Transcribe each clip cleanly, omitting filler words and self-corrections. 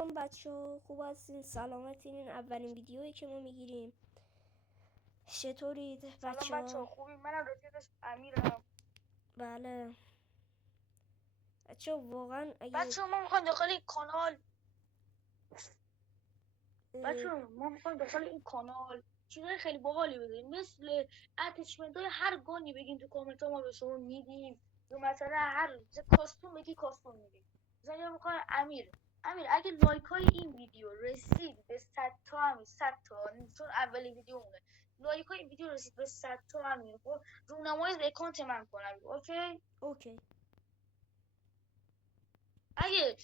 سلام بچه خوب هستین؟ سلامتین؟ این اولین ویدیویی که ما میگیریم. چطورید بچه؟ سلام بچه خوبی؟ منم رفیقش امیرم. بله بچه واقعا اگه بچه ما میخوایم داخل این کانال چیزای خیلی باحالی بذاریم، مثل اتچمنت های هر گانی بگین تو کامنت ها ما به شما میدیم، یا مثلا هر کاستوم بگی کاستوم میدیم. مثلا میخوام امیر اگه لایک های این ویدیو رسید به 100 تا 100 تا، چون اولین ویدیو مونه، لایک های این ویدیو رسید به 100 تا امیر، خب رونمایی به اکانت من کنم. اوکی. اگه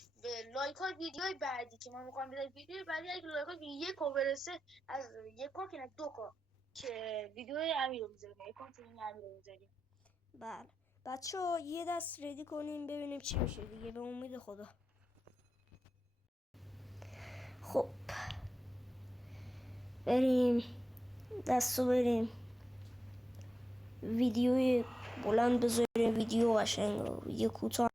لایک های ویدیوهای بعدی که ما میخوایم بذاریم، ویدیوی بعدی اگه لایک های 1 برسه، از 1 که نه 2 که ویدیوی امیر رو میذاریم، اکانت این امیر رو میذاریم. بله بچه یه دست ردی کنیم ببینیم چی میشه دیگه، به امید خدا. خب بریم دستو بریم ویدیوی بلند بذاریم، ویدیو قشنگ، ویدیو کوتاه.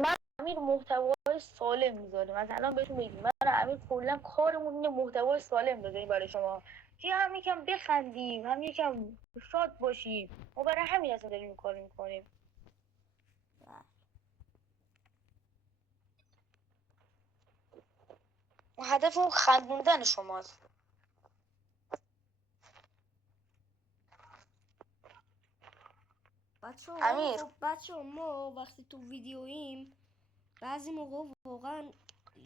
من امیر محتوای سالم میذاره، مثلا بهتون میگم من امیر کلا کارمون اینه محتوای سالم بذاریم برای شما، که هم یکم بخندیم هم یکم شاد باشیم. ما برای همین اصلا داریم این کارو میکنیم. هدفمون خندوندن شماست. امیر خب بچه ما وقتی تو ویدیوییم بعضی موقع واقعا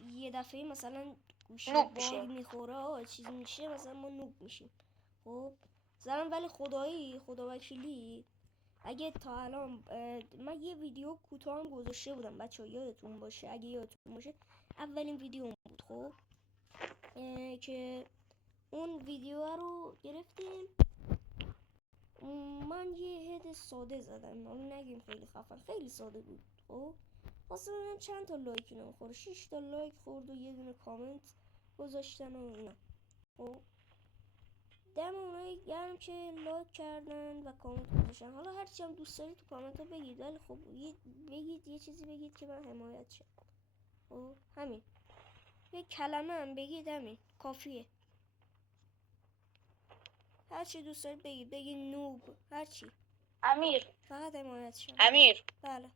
یه دفعه مثلا گوشی باگ میخوره چیزی میشه، مثلا ما نوب میشیم. خب مثلا ولی خدا وکیلی اگه تا الان من یه ویدیو کوتاه هم گذاشته بودم بچه یادتون باشه، اگه یادتون باشه اولین ویدیو بود. خب که اون ویدیو رو گرفتیم، من یه هد ساده زدم، نگیم خیلی خفن، خیلی ساده بود. خب واسه ببینم چند تا لایک اینا میخوره. 6 تا لایک خورد و یه دونه کامنت گذاشتن و اینا. خب دم اونایی گرم که لایک کردن و کامنت گذاشتن. حالا هرچی هم دوست دارید تو کامنت ها بگید، ولی خب بگید یه چیزی بگید که من حمایت شم. خب همین، یه کلمه هم بگید، همین کافیه. هرچی دوست دارید بگید نوب، هرچی. امیر فقط حمایت شم. امیر بله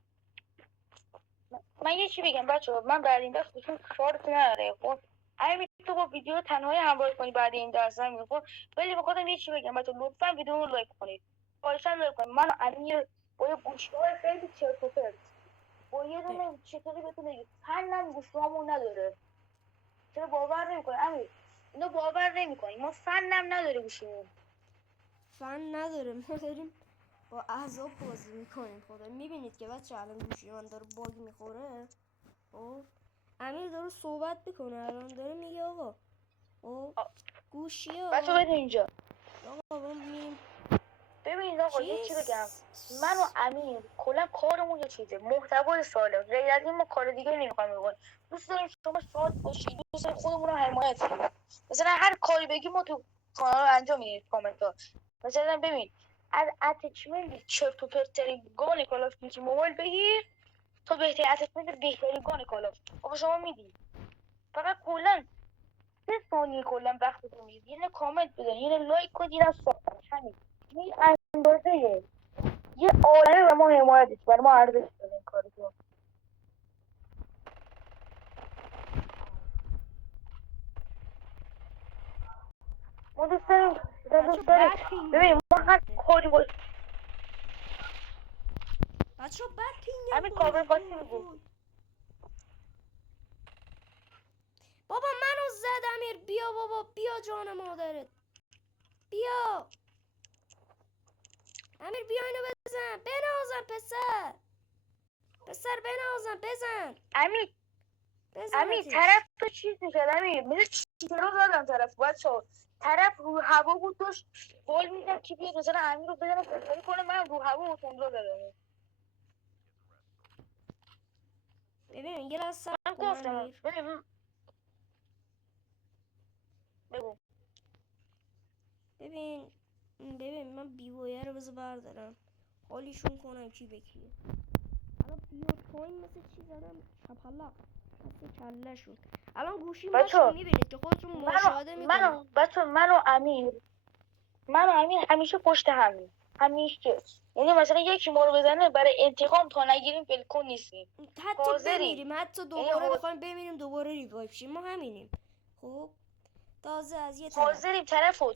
من یه چی بگم بچه‌ها، من بعد این دست بهتون شارت نداره. خب اگه تو با ویدیو تنهایی همراه کنی بعد این درس هم خب، ولی بخاطر یه چی بگم بچه‌ها، لطفا ویدیو رو لایک کنید. خواهشاً لایک کنید. من امیر با یه گوشی‌های خیلی چرت و پرت، با یه دونه چطوری بهتون بگم فنم گوشی‌هامون نداره. چرا باور نمی‌کنی امیر؟ اینو باور نمی‌کنی، ما فنم نداره گوشیمون. فن نداره، ما داریم با اعصاب بازی میکنیم. خدا میبینید که بچه الان گوشی من داره باگ میخوره. خب امیر داره صحبت میکنه، الان داره میگه آقا خب گوشی ها بچه بده اینجا. آقا میریم. ببینید آقا یه چی بگم، من و امیر کلا کارمون یه چیزه، محتوای سالم. غیر از این ما کار دیگه نمیخوایم بکنیم. دوست داریم شما شاد باشید، دوست داریم خودمون رو حمایت کنیم. مثلا هر کاری بگیم ما تو کانال انجام میدیم. کامنت ها مثلا ببین از اتچمنت چرت و پرترین گان کال آف دیوتی موبایل بگیر تا بهترین اتچمنت بهترین گان کال آف ما به شما میدیم. فقط کلا 3 ثانیه کلا وقتتون میدید، یه کامنت بزنید، یه لایک کنید، یه سابسکرایب. همین این اندازه یه عالمه و ما حمایتش، برای ما ارزش داره این کارتون. ما دوست داریم ببین ما هر کاری باید بچه ها بد پینگ همین کامل خاصی میگیم. بابا منو زد امیر، بیا بابا بیا جان مادرت، بیا امیر بیا اینو بزن، بنازم پسر بنازم، بزن امیر طرف تو چیز میکرد، امیر مثل چیزا زدم طرف. بچه طرف رو هوا بود داشت بال میزد که بیاد مثلا امیر رو بزنه خودکاری کنه، من رو هوا و تندرا زدم. ببین یه لحظه من گفتم ببین من بیوایه رو بذار بردارم حالیشون کنم کی به کیه. حالا بیو تایم مثل چی زدم چپلق مثل کله شد. الان گوشی بچه‌ها، ماشین میبینید که خودتون مشاهده میکنید. من و امیر همیشه پشت همیم، همیشه. یعنی مثلا یکی ما رو بزنه برای انتقام تا نگیریم ولکن نیستیم. حتی حاضریم. بمیریم، حتی دوباره بخوایم بمیریم دوباره ریوایو شیم، ما همینیم. خب تازه از یه طرف حاضریم طرف بود.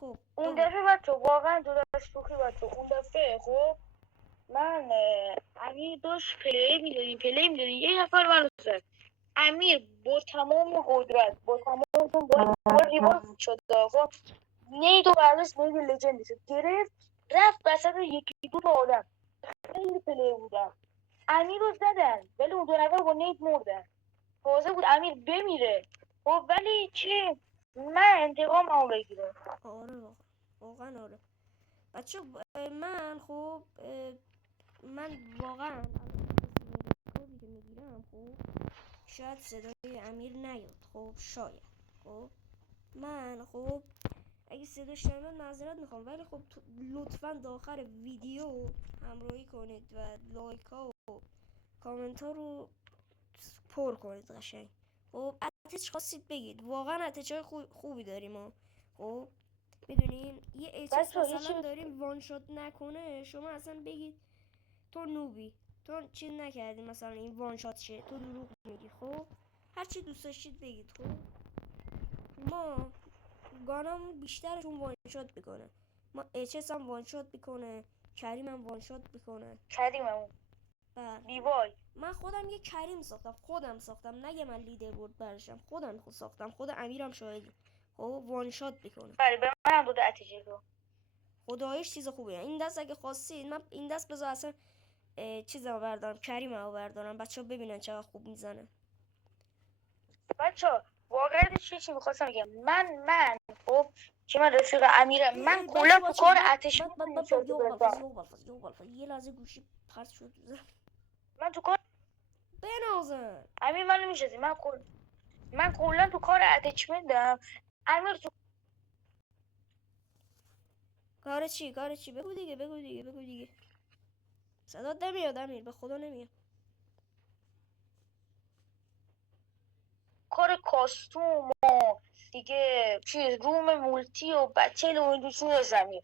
خب اون دفعه بچه واقعا جدا از شوخی بچه، اون دفعه خب من امیر داشت پلی میدادیم یه نفر من زد. امیر با تمام قدرت با ریوایو شد. خب نیدو برداشت، نید لجند گرفت رفت وسط یکی دو تا آدم خیلی پلی بودن. امیر رو زدن ولی اون دو نفر با نید مردن. تازه بود امیر بمیره. خب ولی چی؟ من انتقام بگیرم. آره واقعا آره. بچه من خب من واقعا الان که میگیرم خب شاید صدای امیر نیاد، خب شاید. خب من خب اگه صداش نمیاد معذرت میخوام، ولی خب لطفا داخل ویدیو همراهی کنید و لایک ها و کامنت ها رو پر کنید قشنگ. خب اتش خواستید بگید، واقعا اتش های خوبی داریم ها. خب میدونین یه اچس مثلا داریم وان شات نکنه، شما اصلا بگید تو نوبی، تو چیز نکردی مثلا این وان شات شه، تو دروغ میگی. خب هرچی دوست داشتید بگید. خب ما گانم بیشترشون وان شات میکنه، ما اچس هم وان شات میکنه، کریم هم وان شات میکنه. کریمم دیوای من خودم یه کریم ساختم نگه من لیدر بورد برشم، خودم ساختم، خود امیرم شاهده. خب وان شات میکنه. بله به منم داده اتیجه رو. خدایش چیز خوبیه این دست. اگه خواستید من این دست بذار اصلا چیزمو بردارم، کریممو بردارم، بچه‌ها ببینن چقدر خوب میزنه. بچه‌ها واقعا چی می‌خواستم بگم، من خب که من رفیق امیرم، من کلا تو کار اتش یه لحظه گوشی پرت شد. من تو کار بنازن امیر منو میشناسی، من کلا تو کار اتچمنتم. امیر تو کار چی بگو دیگه صدات نمیاد امیر، به خدا نمیاد. کار کاستوم و دیگه چیز روم مولتی و بچل و این چیزا زمین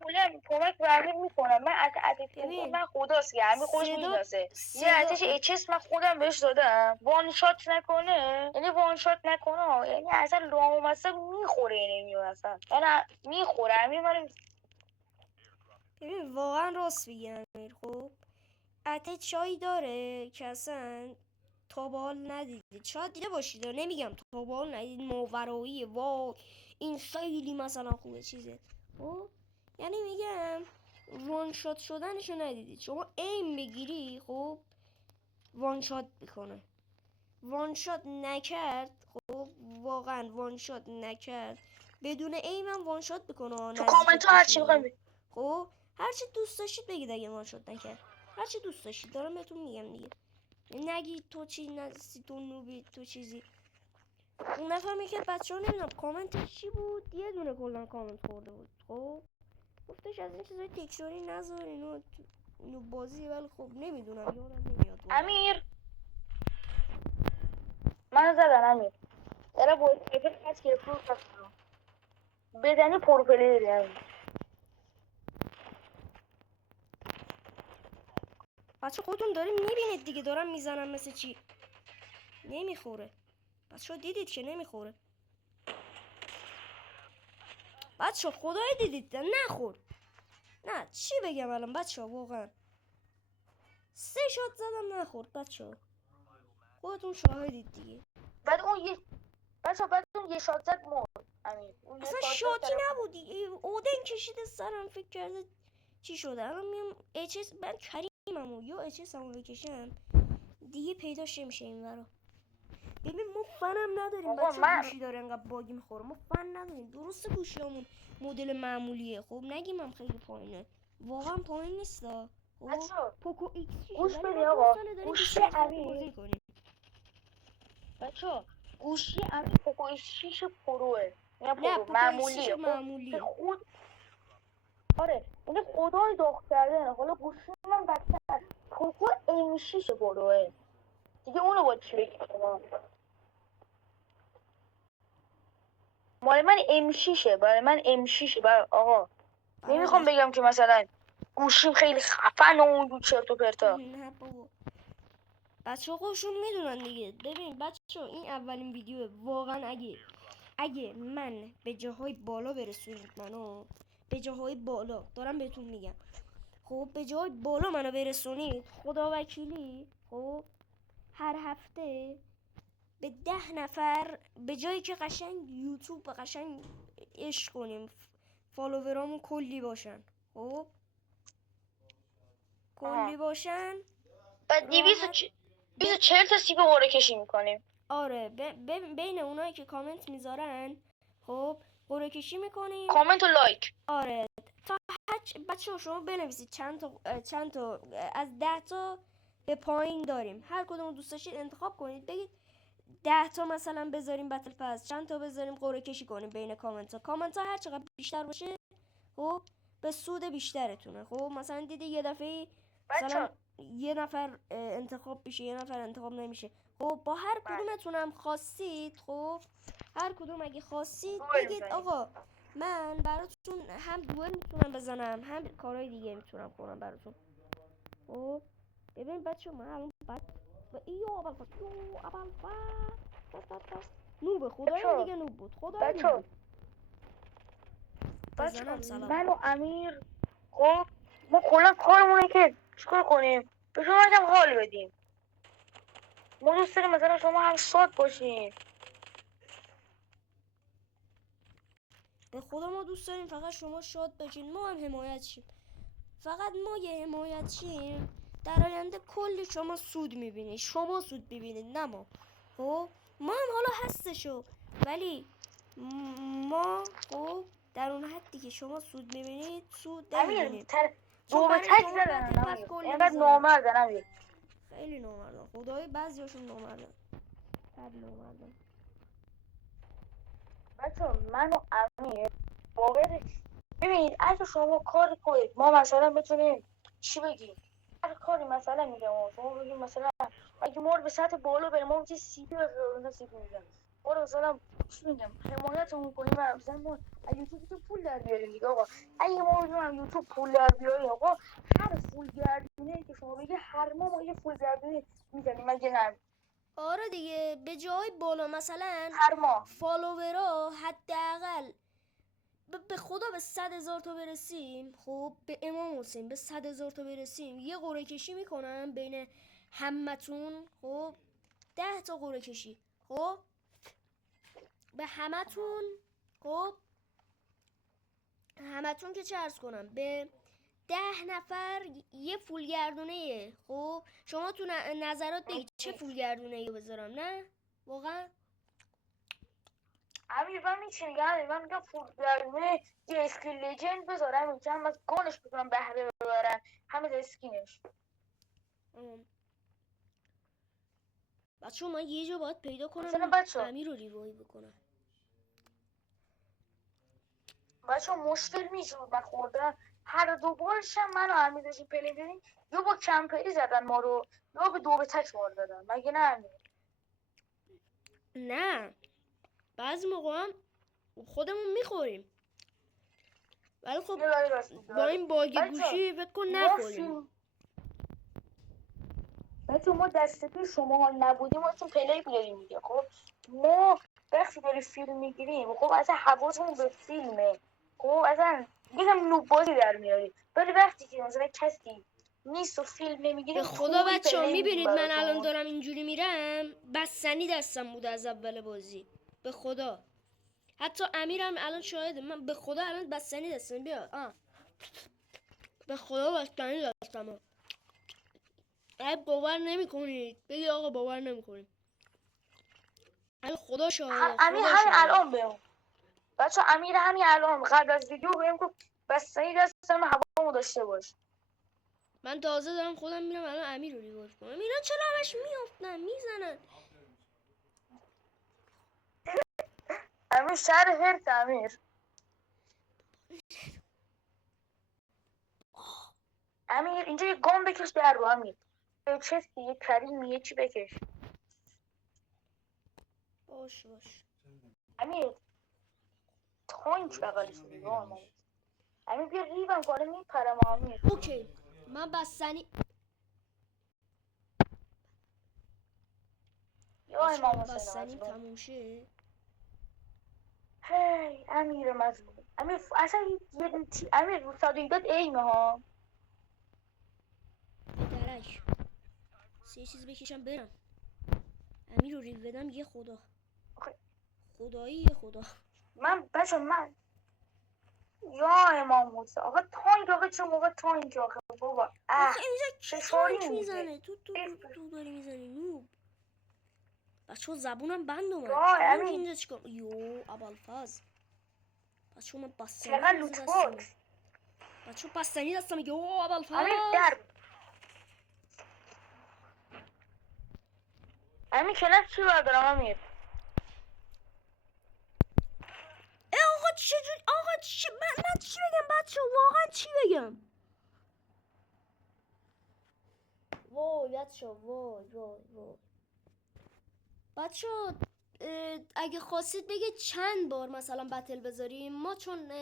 کلا کمک به امیر میکنم. من اتچمنت من خداست که امیر خودش میشناسه. یه اتش اچس من خودم بهش دادم وان شات نکنه، یعنی وان شات نکنه یعنی اصلا لامو مثلا میخوره، نمیاد اصلا یعنی میخوره. امیر من ببین واقعا راست میگه امیر. خب اتچ چایی داره که اصلا تا به حال ندیدید، شاید دیده باشید، نمیگم تا به حال ندیدید، ماورایی وای این خیلی مثلا خوبه چیزه. خب یعنی میگم وان شات شدنشو ندیدید. شما ایم بگیری خب وان شات میکنه، وان شات نکرد خب واقعا وان شات نکرد بدون ایم هم وان شات میکنه. تو کامنت ها هرچی بخوایم خب هرچی دوست داشتید بگید اگه وان شات نکرد، هرچی دوست داشتید، دارم بهتون میگم دیگه. نگی تو چی نزدی، تو نوبی، تو چیزی. اون نفر که بچه ها نمیدونم کامنتش چی بود، یه دونه کلن کامنت خورده بود. خب گفتش از این چیزای تکراری نذارین اینو بازی، ولی خب نمیدونم یادم نمیاد. امیر من زدن امیر داره باید پیپر کس که فرو کستم بدنی پروپلی داریم. بچه خودتون داریم میبینید دیگه، دارم میزنم مثل چی نمیخوره. بچه دیدید که نمیخوره. بچه خدای دیدید نخور. نه چی بگم الان بچه واقعا 3 شات زدم نخورد. بچه خودتون شاهدید دیگه. بعد اون یه شات زد مرد امیر. اصلا شاتی نبودی، اودن کشیده سرم فکر کرده چی شده. الان میام اچس من کریممو یا اچس همو بکشم دیگه پیداش نمیشه این ورا. ببین ما فنم نداریم بچه گوشی داره انقدر باگی میخوره، ما فن نداریم. درسته گوشیامون مدل معمولیه، خب نگیم هم خیلی پایینه، واقعا پایین نیستا. پوکو ایکس گوش بدی آقا، گوشی امیر بچه گوشی امیر پوکو ایکس 6 پروه، نه پوکو معمولیه. معمولیه خود آره این خدای داغ کردنه. حالا گوشی من بدتر پوکو ام 6 پروه دیگه اونو باید چی بگیم شما؟ مال من M6 برای من M6 برای آقا نمیخوام بگم که مثلا گوشیم خیلی خفن و اون چرت و پرتا. نه بابا بچه ها خودشون میدونن دیگه. ببین بچه ها این اولین ویدیوه. واقعا اگه من به جاهای بالا برسونید منو، به جاهای بالا دارم بهتون میگم، خب به جای بالا منو برسونید خدا وکیلی، خب هر هفته به 10 نفر به جایی که قشنگ یوتیوب قشنگ عشق کنیم، فالوورامون کلی باشن، خب کلی باشن بعد 240 تا سیب قرعه کشی میکنیم. آره بین اونایی که کامنت میذارن خب قرعه کشی میکنیم. کامنت و لایک. آره تا بچه ها شما بنویسید چند تا از 10 تا به پایین داریم، هر کدوم دوست داشتید انتخاب کنید، بگید 10 تا مثلا بذاریم بتل پس، چند تا بذاریم قرعه کشی کنیم بین کامنت ها هر چقدر بیشتر باشه خب به سود بیشترتونه. خب مثلا دیدی یه دفعه مثلا یه نفر انتخاب بشه یه نفر انتخاب نمیشه، خب با هر کدومتونم خواستید، خب هر کدوم اگه خواستید بگید آقا من براتون هم دوئل میتونم بزنم هم کارهای دیگه میتونم کنم براتون. خب ببین بچه من الان بعد نوبه خدایم دیگه نوب بود خدایم نوب بود. من و امیر خب ما کلا کارمونه که چیکار کنیم به شما هم حال بدیم. ما دوست داریم مثلا شما هم شاد باشین. به خدا ما دوست داریم فقط شما شاد باشین، ما هم حمایت شیم. فقط ما یه حمایت شیم در آینده کلی شما سود میبینید، شما سود میبینید نه ما. خب ما هم حالا هستشو ولی ما خب در اون حدی که شما سود میبینید سود نمیبینیم. دو به تک زدن اینقدر نامردن امیر. خیلی نامردن خدای بعضیاشون نامردن. خیلی نامردن. بچه من و امیر واقعا ببینید اگه شما کاری کنید ما مثلا بتونیم چی بگیم هر کاری مثلا میگم شما بگیم مثلا اگه ما رو به سطح بالا بریم ما چه سیپی بخوریم سیپی میگم ما رو مثلا چی میگم حمایتمون کنیم مثلا ما اگه یوتیوب پول در بیاریم دیگه آقا اگه ما بگیم یوتیوب پول در بیاریم آقا هر پول گردونه که شما بگی هر ما یه پول گردونه میزنیم مگه نه. آره دیگه به جای بالا مثلا هر ماه فالوورا حداقل به خدا به 100,000 تا برسیم، خب به امام حسین به 100,000 تا برسیم یه قرعه کشی میکنم بین همتون، خب 10 تا قرعه کشی، خب به همتون، خب همتون که چه عرض کنم به 10 نفر یه فولگردونه. خب شما تو نظرات بگید چه فولگردونه رو بذارم؟ نه واقعا امیر من میگم من میگم فولگردونه یه اسکین لجند بذارم میگم از گانش بکنم بهره ببرن همه اسکینش. بچه من یه جا باید پیدا کنم امیر رو ریوای بکنم. بچه مشکل میشود من خوردم هر دو بارش هم من و امیر داشتیم پلی بدیم یا با کمپری زدن ما رو یا به دو به تک ما رو دادن مگه نه امیر؟ نه بعضی موقع هم خودمون میخوریم ولی خب با این باگ گوشی فکر کن نخوریم. بچه ما دست پیش شما نبودیم ما چون پلی بیاریم دیگه. خب ما وقتی داری فیلم میگیریم خب اصلا حواسمون به فیلمه، خب اصلا یکم نوب بازی در میاری، ولی وقتی که مثلا کسی نیست و فیلم نمیگیریم به خدا بچه ها میبینید من الان دارم اینجوری میرم بستنی دستم بوده از اول بازی به خدا. حتی امیرم الان شاهده من به خدا الان بستنی دستم بیا به خدا بستنی دستم. باور نمیکنید بگی آقا باور نمیکنید خدا شاهده. امیر همین الان بهم بچه امیر همین الان قبل از ویدیو بهم گفت بستنی دستم هوامو داشته باش. من تازه دارم خودم میرم الان امیر رو ریوایو کنم. اینا چرا همش میافتن میزنن؟ امیر شهر هرت امیر. امیر اینجا یه گام بکش در رو امیر. چه یه کریمی یه چی بکش. باش امیر تانک بغل شدی امیر بیا ریبم کنه میپرم امیر. اوکی من بستنی یا امام حسین بستنیم مظلوم. تموم شه. هی امیر مظلوم. امیر اصلا امیر رو صدیقت ایمه ها. درک سه چیز بکشم برم. امیر رو ریو بدم یه خدا خدایی یه خدا. من یا امام حسین آقا تانک آقا چه موقع تانک آقا بابا آخه اینجا کی فشاری تانک میزه. میزنه؟ تو داری میزنی نوب. بچه ها زبونم بند اومد. یا تانک امیر اینجا چیکار؟ یو ابوالفضل بچه ها من بستنی چقدر تازه لوت دستمه. باکس. بچه ها بستنی دستمه. یو ابوالفضل امیر در امیر کلاس چی بردارم امیر؟ آقا چجوری آقا من چی بگم بچه واقعا چی بگم؟ وای بچه وای بچه اگه خواستید بگه چند بار مثلا بتل بذاریم. ما چون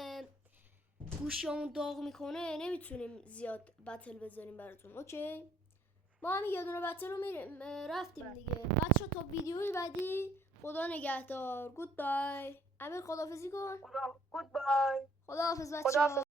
گوشیامون داغ میکنه نمیتونیم زیاد بتل بذاریم براتون. اوکی ما همین یه دونه بتل رو رفتیم دیگه. بچه تا ویدیوی بعدی خدا نگهدار. گود بای. امیر خداحافظی کن. گود بای. خداحافظ بچه.